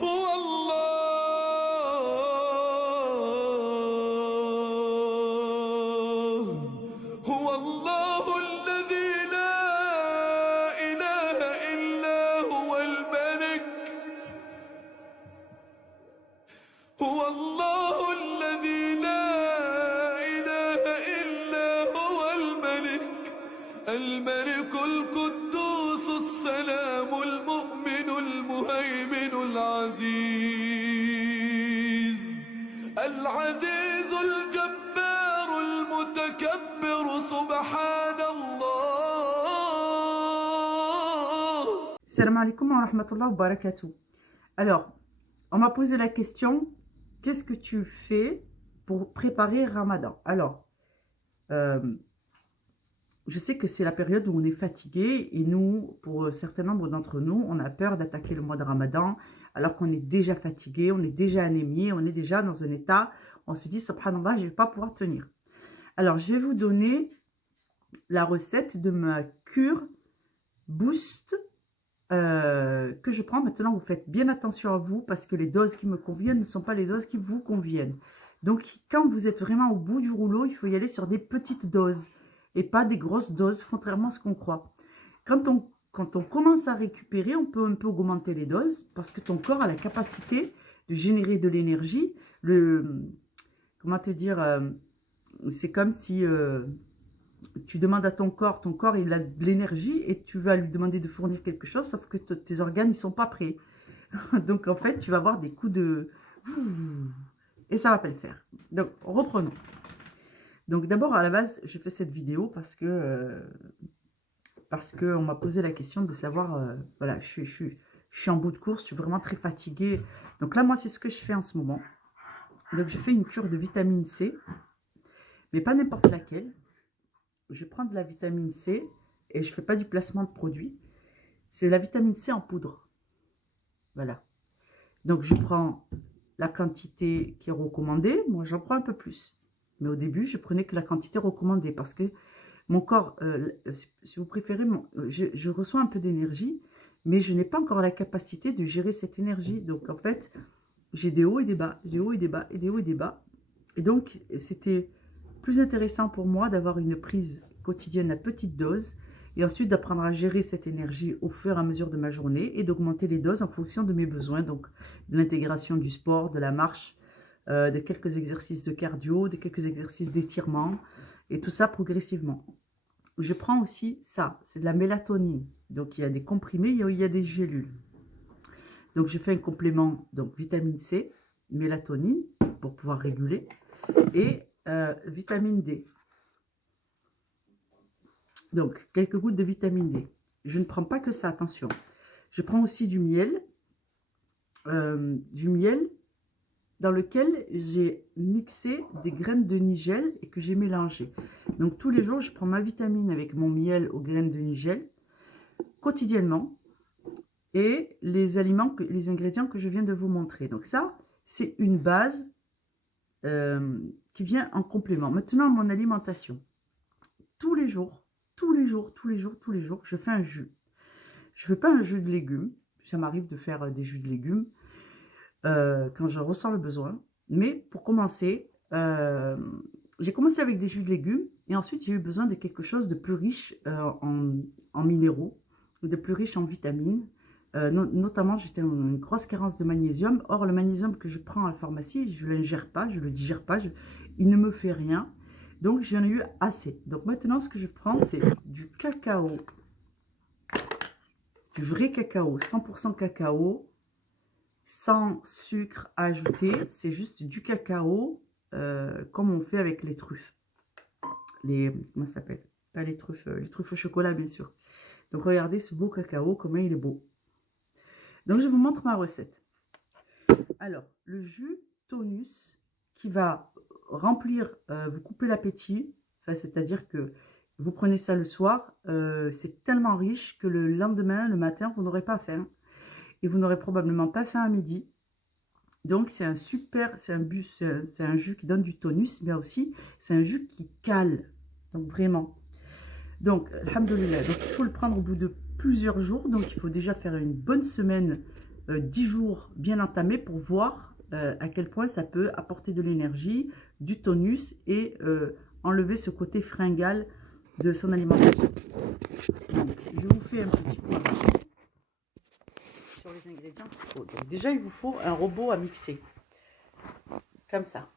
هو الله هو الله الذي لا إله إلا هو الملك هو الله الذي لا إله إلا هو الملك القدوس السلام المؤمن المهيمن العزيز الجبار المتكبر سبحان الله. Salam alaikum wa rahmatullah wa barakatuh. Alors, on m'a posé la question, qu'est-ce que tu fais pour préparer Ramadan? Alors, je sais que c'est la période où on est fatigué et nous, pour un certain nombre d'entre nous, on a peur d'attaquer le mois de Ramadan alors qu'on est déjà fatigué, on est déjà anémié, on est déjà dans un état, on se dit, subhanallah, je ne vais pas pouvoir tenir. Alors, je vais vous donner la recette de ma cure Boost que je prends. Maintenant, vous faites bien attention à vous parce que les doses qui me conviennent ne sont pas les doses qui vous conviennent. Donc, quand vous êtes vraiment au bout du rouleau, il faut y aller sur des petites doses et pas des grosses doses, contrairement à ce qu'on croit. Quand on commence à récupérer, on peut un peu augmenter les doses parce que ton corps a la capacité de générer de l'énergie. Comment te dire, c'est comme si tu demandes à ton corps il a de l'énergie et tu vas lui demander de fournir quelque chose, sauf que tes organes ne sont pas prêts. Donc en fait, tu vas avoir des coups de... Et ça ne va pas le faire. Donc reprenons. Donc d'abord, à la base, j'ai fait cette vidéo parce que on m'a posé la question de savoir, voilà, je suis en bout de course, je suis vraiment très fatiguée. Donc là, moi, c'est ce que je fais en ce moment. Donc je fais une cure de vitamine C, mais pas n'importe laquelle. Je prends de la vitamine C et je ne fais pas du placement de produit. C'est la vitamine C en poudre. Voilà. Donc je prends la quantité qui est recommandée. Moi, j'en prends un peu plus. Mais au début, je prenais que la quantité recommandée parce que mon corps, si vous préférez, je reçois un peu d'énergie, mais je n'ai pas encore la capacité de gérer cette énergie. Donc, en fait, j'ai des hauts et des bas, des hauts et des bas, et des hauts et des bas. Et donc, c'était plus intéressant pour moi d'avoir une prise quotidienne à petite dose et ensuite d'apprendre à gérer cette énergie au fur et à mesure de ma journée et d'augmenter les doses en fonction de mes besoins. Donc, de l'intégration du sport, de la marche, de quelques exercices de cardio, de quelques exercices d'étirement et tout ça progressivement. Je prends aussi ça, c'est de la mélatonine. Donc il y a des comprimés, il y a des gélules. Donc je fais un complément, donc vitamine C, mélatonine pour pouvoir réguler et vitamine D. Donc quelques gouttes de vitamine D. Je ne prends pas que ça, attention. Je prends aussi du miel dans lequel j'ai mixé des graines de nigel et que j'ai mélangé. Donc tous les jours, je prends ma vitamine avec mon miel aux graines de nigel, quotidiennement, et les ingrédients que je viens de vous montrer. Donc ça, c'est une base qui vient en complément. Maintenant, mon alimentation. Tous les jours, je fais un jus. Je ne fais pas un jus de légumes. Ça m'arrive de faire des jus de légumes quand je ressens le besoin. Mais pour commencer, j'ai commencé avec des jus de légumes et ensuite j'ai eu besoin de quelque chose de plus riche en minéraux, de plus riche en vitamines. Notamment, j'étais en une grosse carence de magnésium. Or, le magnésium que je prends à la pharmacie, je ne l'ingère pas, je ne le digère pas, il ne me fait rien. Donc, j'en ai eu assez. Donc, maintenant, ce que je prends, c'est du cacao, du vrai cacao, 100% cacao, sans sucre ajouté. C'est juste du cacao, comme on fait avec les truffes. Comment ça s'appelle? Pas les truffes au chocolat, bien sûr. Donc, regardez ce beau cacao, comment il est beau. Donc, je vous montre ma recette. Alors, le jus tonus qui va remplir, vous couper l'appétit. Enfin, c'est-à-dire que vous prenez ça le soir. C'est tellement riche que le lendemain, le matin, vous n'aurez pas faim. Et vous n'aurez probablement pas faim à midi. Donc, c'est un jus qui donne du tonus, mais aussi, c'est un jus qui cale. Donc, vraiment. Donc, alhamdoulilah. Donc, il faut le prendre au bout de plusieurs jours. Donc, il faut déjà faire une bonne semaine 10 jours bien entamés pour voir à quel point ça peut apporter de l'énergie, du tonus et enlever ce côté fringal de son alimentation. Donc, je vous fais un petit point sur les ingrédients qu'il faut. Donc, déjà, il vous faut un robot à mixer, comme ça,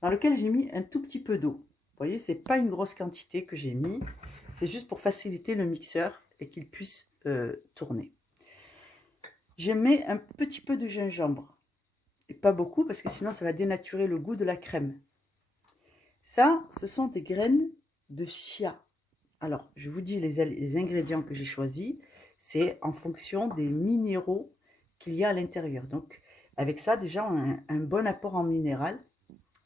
dans lequel j'ai mis un tout petit peu d'eau. Vous voyez, c'est pas une grosse quantité que j'ai mis, c'est juste pour faciliter le mixeur et qu'il puisse tourner. Je mets un petit peu de gingembre, et pas beaucoup parce que sinon ça va dénaturer le goût de la crème. Ça, ce sont des graines de chia. Alors, je vous dis les ingrédients que j'ai choisis, c'est en fonction des minéraux qu'il y a à l'intérieur. Donc, avec ça, déjà, on a un bon apport en minéral,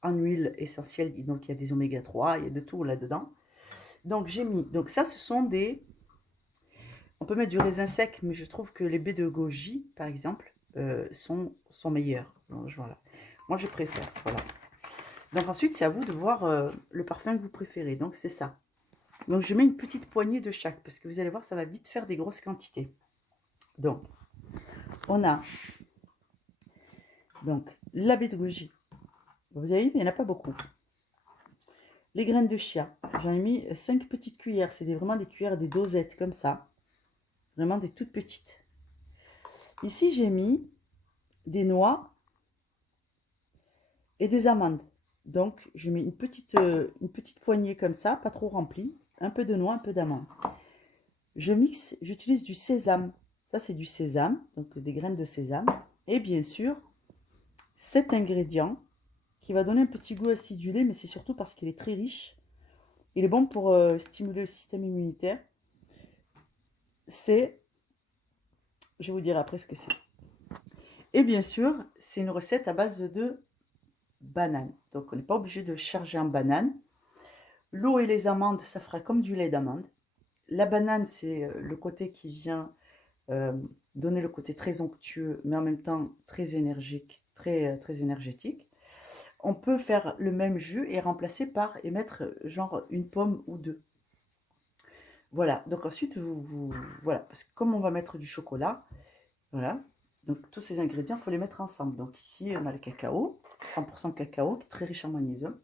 en huile essentielle. Donc, il y a des oméga 3, il y a de tout là-dedans. Donc, j'ai mis... Donc, ça, ce sont des... On peut mettre du raisin sec, mais je trouve que les baies de goji, par exemple, sont meilleures. Donc, voilà. Moi, je préfère. Voilà. Donc, ensuite, c'est à vous de voir le parfum que vous préférez. Donc, c'est ça. Donc, je mets une petite poignée de chaque, parce que vous allez voir, ça va vite faire des grosses quantités. Donc, on a donc la baie de goji. Vous avez vu, il n'y en a pas beaucoup. Les graines de chia, j'en ai mis 5 petites cuillères. C'est vraiment des cuillères, des dosettes comme ça. Vraiment des toutes petites. Ici, j'ai mis des noix et des amandes. Donc, je mets une petite poignée comme ça, pas trop remplie. Un peu de noix, un peu d'amandes. Je mixe, j'utilise du sésame. Ça, c'est du sésame, donc des graines de sésame. Et bien sûr, cet ingrédient qui va donner un petit goût acidulé, mais c'est surtout parce qu'il est très riche. Il est bon pour stimuler le système immunitaire. C'est, je vais vous dire après ce que c'est. Et bien sûr, c'est une recette à base de banane. Donc, on n'est pas obligé de charger en banane. L'eau et les amandes, ça fera comme du lait d'amande. La banane, c'est le côté qui vient donner le côté très onctueux, mais en même temps très énergique, très énergétique. On peut faire le même jus et remplacer par, et mettre genre une pomme ou deux. Voilà, donc ensuite, voilà, parce que comme on va mettre du chocolat, voilà, donc tous ces ingrédients, il faut les mettre ensemble. Donc ici, on a le cacao, 100% cacao, qui est très riche en magnésium.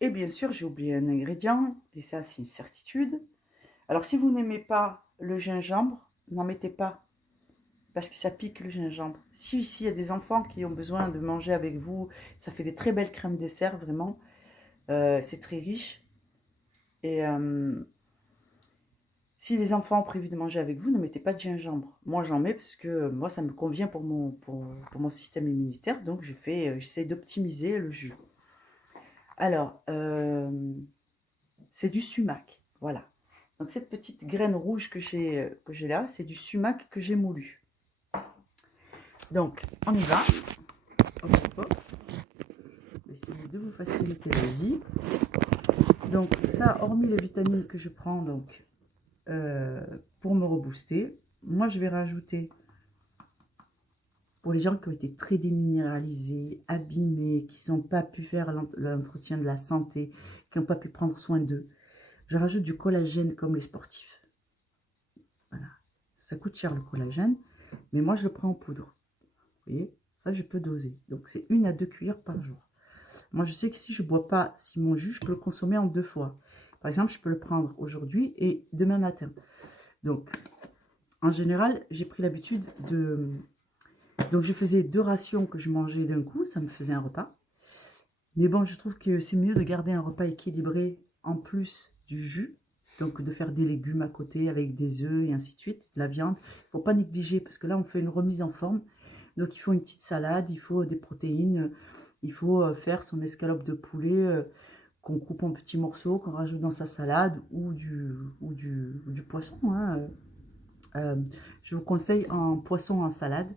Et bien sûr, j'ai oublié un ingrédient, et ça, c'est une certitude. Alors, si vous n'aimez pas le gingembre, n'en mettez pas, parce que ça pique le gingembre. Si ici, il y a des enfants qui ont besoin de manger avec vous, ça fait des très belles crèmes dessert, vraiment. C'est très riche. Et si les enfants ont prévu de manger avec vous, ne mettez pas de gingembre. Moi, j'en mets parce que moi, ça me convient pour mon système immunitaire. Donc, j'essaie d'optimiser le jus. Alors, c'est du sumac. Voilà. Donc, cette petite graine rouge que j'ai là, c'est du sumac que j'ai moulu. Donc, on y va. Hop, hop, hop. Je vais essayer de vous faciliter la vie. Donc, ça, hormis les vitamines que je prends donc, pour me rebooster, moi, je vais rajouter, pour les gens qui ont été très déminéralisés, abîmés, qui n'ont pas pu faire l'entretien de la santé, qui n'ont pas pu prendre soin d'eux, je rajoute du collagène comme les sportifs. Voilà. Ça coûte cher le collagène, mais moi, je le prends en poudre. Vous voyez, ça, je peux doser. Donc, c'est 1 à 2 cuillères par jour. Moi, je sais que si je ne bois pas, si mon jus, je peux le consommer en 2 fois. Par exemple, je peux le prendre aujourd'hui et demain matin. Donc, en général, j'ai pris l'habitude de... Donc, je faisais 2 rations que je mangeais d'un coup. Ça me faisait un repas. Mais bon, je trouve que c'est mieux de garder un repas équilibré en plus du jus. Donc, de faire des légumes à côté avec des œufs et ainsi de suite, de la viande. Il ne faut pas négliger parce que là, on fait une remise en forme. Donc, il faut une petite salade, il faut des protéines, il faut faire son escalope de poulet qu'on coupe en petits morceaux, qu'on rajoute dans sa salade ou du poisson. Hein. Je vous conseille en poisson en salade.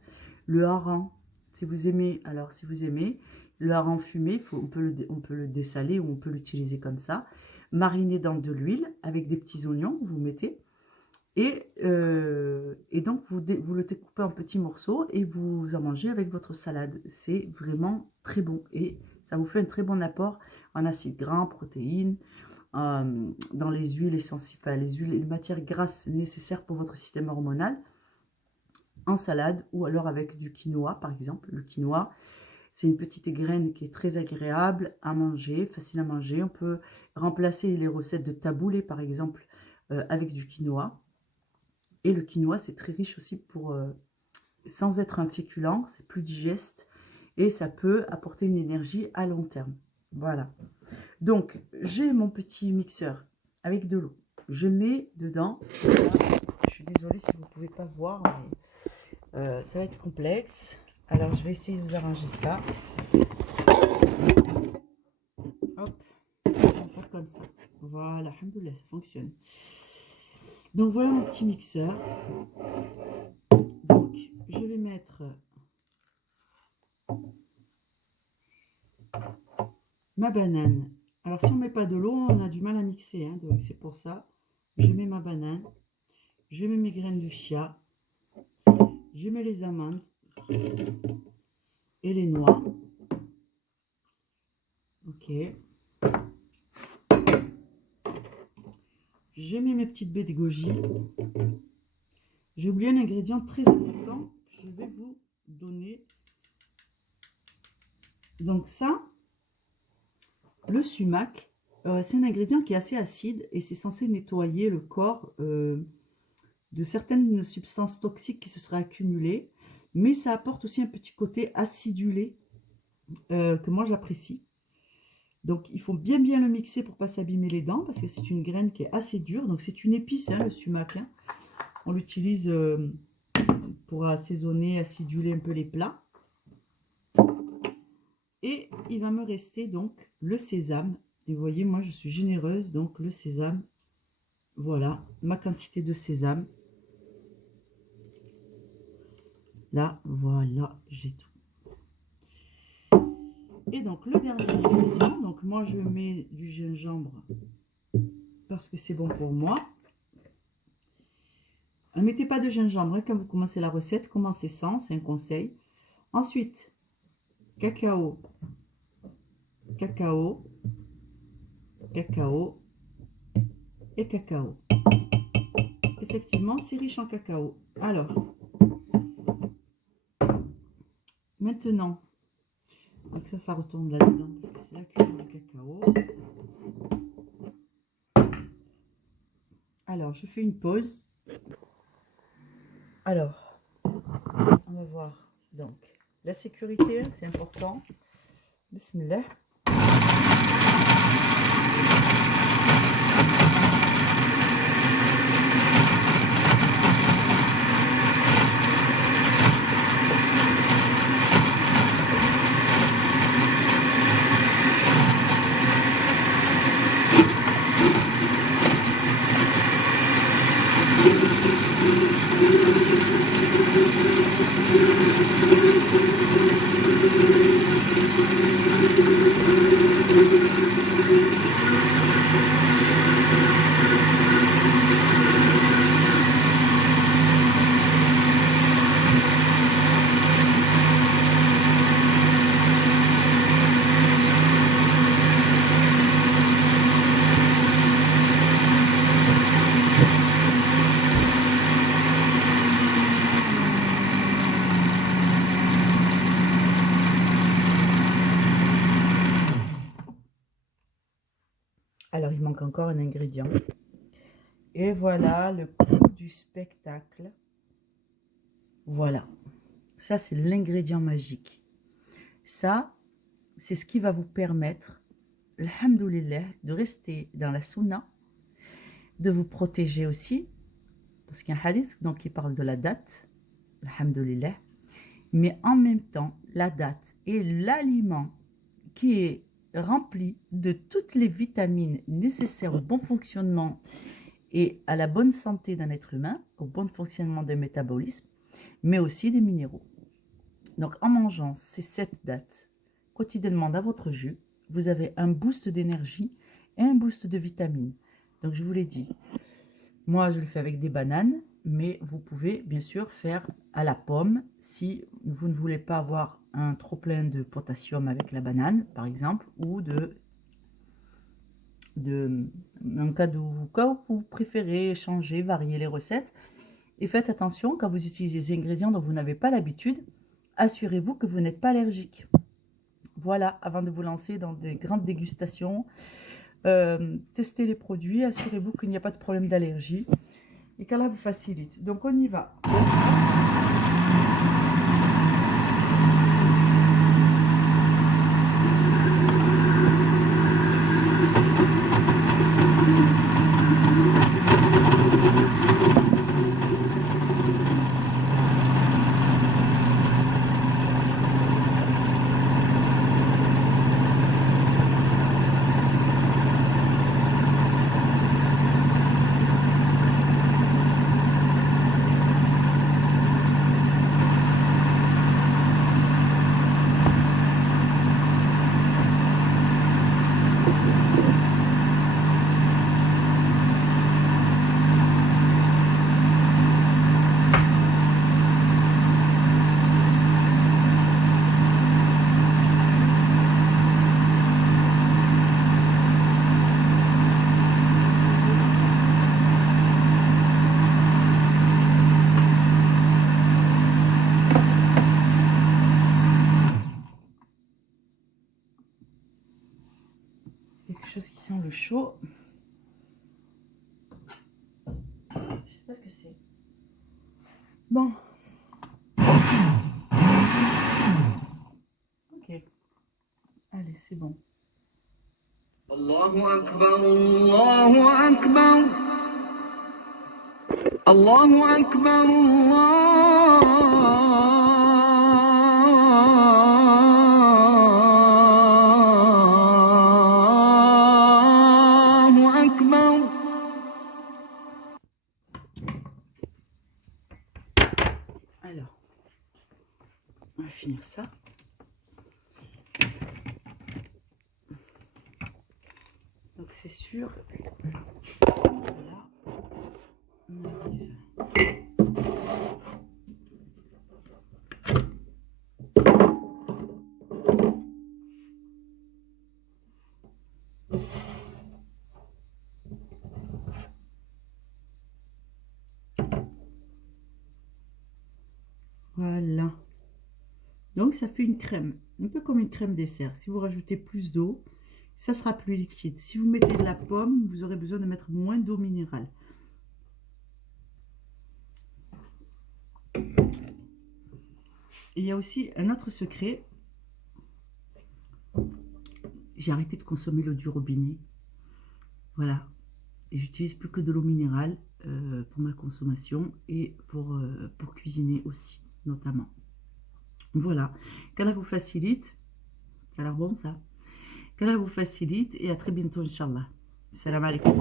Le hareng, si vous aimez, alors si vous aimez, le hareng fumé, on peut le dessaler ou on peut l'utiliser comme ça. Mariné dans de l'huile avec des petits oignons, vous mettez. Et donc, vous le découpez en petits morceaux et vous en mangez avec votre salade. C'est vraiment très bon et ça vous fait un très bon apport en acides gras, en protéines, dans les huiles essentielles, enfin, les matières grasses nécessaires pour votre système hormonal. en salade ou alors avec du quinoa par exemple. Le quinoa, c'est une petite graine qui est très agréable à manger, facile à manger. On peut remplacer les recettes de taboulé par exemple avec du quinoa. Et le quinoa, c'est très riche aussi sans être un féculent, c'est plus digeste et ça peut apporter une énergie à long terme. Voilà. Donc, j'ai mon petit mixeur avec de l'eau. Je mets dedans, voilà, je suis désolée si vous ne pouvez pas voir, mais ça va être complexe. Alors, je vais essayer de vous arranger ça. Hop, on va faire comme ça. Voilà, alhamdoulilah, ça fonctionne. Donc, voilà mon petit mixeur. Donc, je vais mettre ma banane. Alors, si on ne met pas de l'eau, on a du mal à mixer, hein, donc c'est pour ça. Je mets ma banane, je mets mes graines de chia, je mets les amandes et les noix. Ok. Je mets mes petites baies de goji. J'ai oublié un ingrédient très important que je vais vous donner. Donc ça, le sumac, c'est un ingrédient qui est assez acide et c'est censé nettoyer le corps de certaines substances toxiques qui se seraient accumulées. Mais ça apporte aussi un petit côté acidulé que moi j'apprécie. Donc il faut bien le mixer pour ne pas s'abîmer les dents parce que c'est une graine qui est assez dure. Donc c'est une épice, hein, le sumac. Hein. On l'utilise pour assaisonner, aciduler un peu les plats. Et il va me rester donc le sésame. Et vous voyez, moi je suis généreuse, donc le sésame. Voilà, ma quantité de sésame. Là, voilà, j'ai tout. Et donc le dernier ingrédient, donc moi je mets du gingembre parce que c'est bon pour moi. Ne mettez pas de gingembre hein, quand vous commencez la recette, commencez sans, c'est un conseil. Ensuite, cacao, cacao, cacao et cacao. Effectivement, c'est riche en cacao. Alors, maintenant, donc ça retourne là-dedans parce que c'est la cuillère de cacao. Alors, je fais une pause. Alors, on va voir. Donc, la sécurité, c'est important. Bismillah. Alors, il manque encore un ingrédient. Et voilà le coup du spectacle. Voilà. Ça, c'est l'ingrédient magique. Ça, c'est ce qui va vous permettre, alhamdoulilah, de rester dans la sunna, de vous protéger aussi, parce qu'il y a un hadith donc, qui parle de la date, alhamdoulilah, mais en même temps, la date est l'aliment qui est rempli de toutes les vitamines nécessaires au bon fonctionnement et à la bonne santé d'un être humain, au bon fonctionnement d'un métabolisme, mais aussi des minéraux. Donc en mangeant ces 7 dates quotidiennement dans votre jus, vous avez un boost d'énergie et un boost de vitamines. Donc je vous l'ai dit, moi je le fais avec des bananes, mais vous pouvez bien sûr faire à la pomme si vous ne voulez pas avoir un trop plein de potassium avec la banane par exemple, ou en cas où vous préférez changer, varier les recettes, Et faites attention quand vous utilisez des ingrédients dont vous n'avez pas l'habitude. Assurez-vous que vous n'êtes pas allergique. Voilà, avant de vous lancer dans des grandes dégustations, testez les produits, assurez-vous qu'il n'y a pas de problème d'allergie et qu'Allah vous facilite. Donc on y va. Quelque chose qui sent le chaud. Je sais pas ce que c'est. Bon. Ok. Allez, c'est bon. Allahu Akbar, Allahu Akbar. Allahu Akbar, Allahu Akbar. Alors, on va finir ça. Donc c'est sûr. Voilà. On arrive. Voilà. Donc ça fait une crème, un peu comme une crème dessert. Si vous rajoutez plus d'eau, ça sera plus liquide. Si vous mettez de la pomme, vous aurez besoin de mettre moins d'eau minérale. Et il y a aussi un autre secret. J'ai arrêté de consommer l'eau du robinet. Voilà. Et j'utilise plus que de l'eau minérale pour ma consommation et pour cuisiner aussi, notamment. Voilà. Qu'Allah vous facilite. Ça a l'air bon, ça. Qu'Allah vous facilite et à très bientôt, Inch'Allah. Salam alaikum.